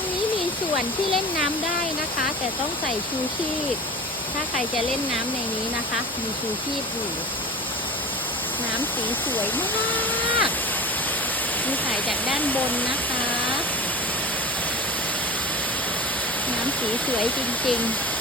งนี้มีส่วนที่เล่นน้ำได้นะคะ แต่ต้องใส่ชูชีพ ถ้าใครจะเล่นน้ำในนี้นะคะ มีชูชีพอยู่ น้ำสีสวยมาก มีถ่ายจากด้านบนนะคะ น้ำสีสวยจริงๆ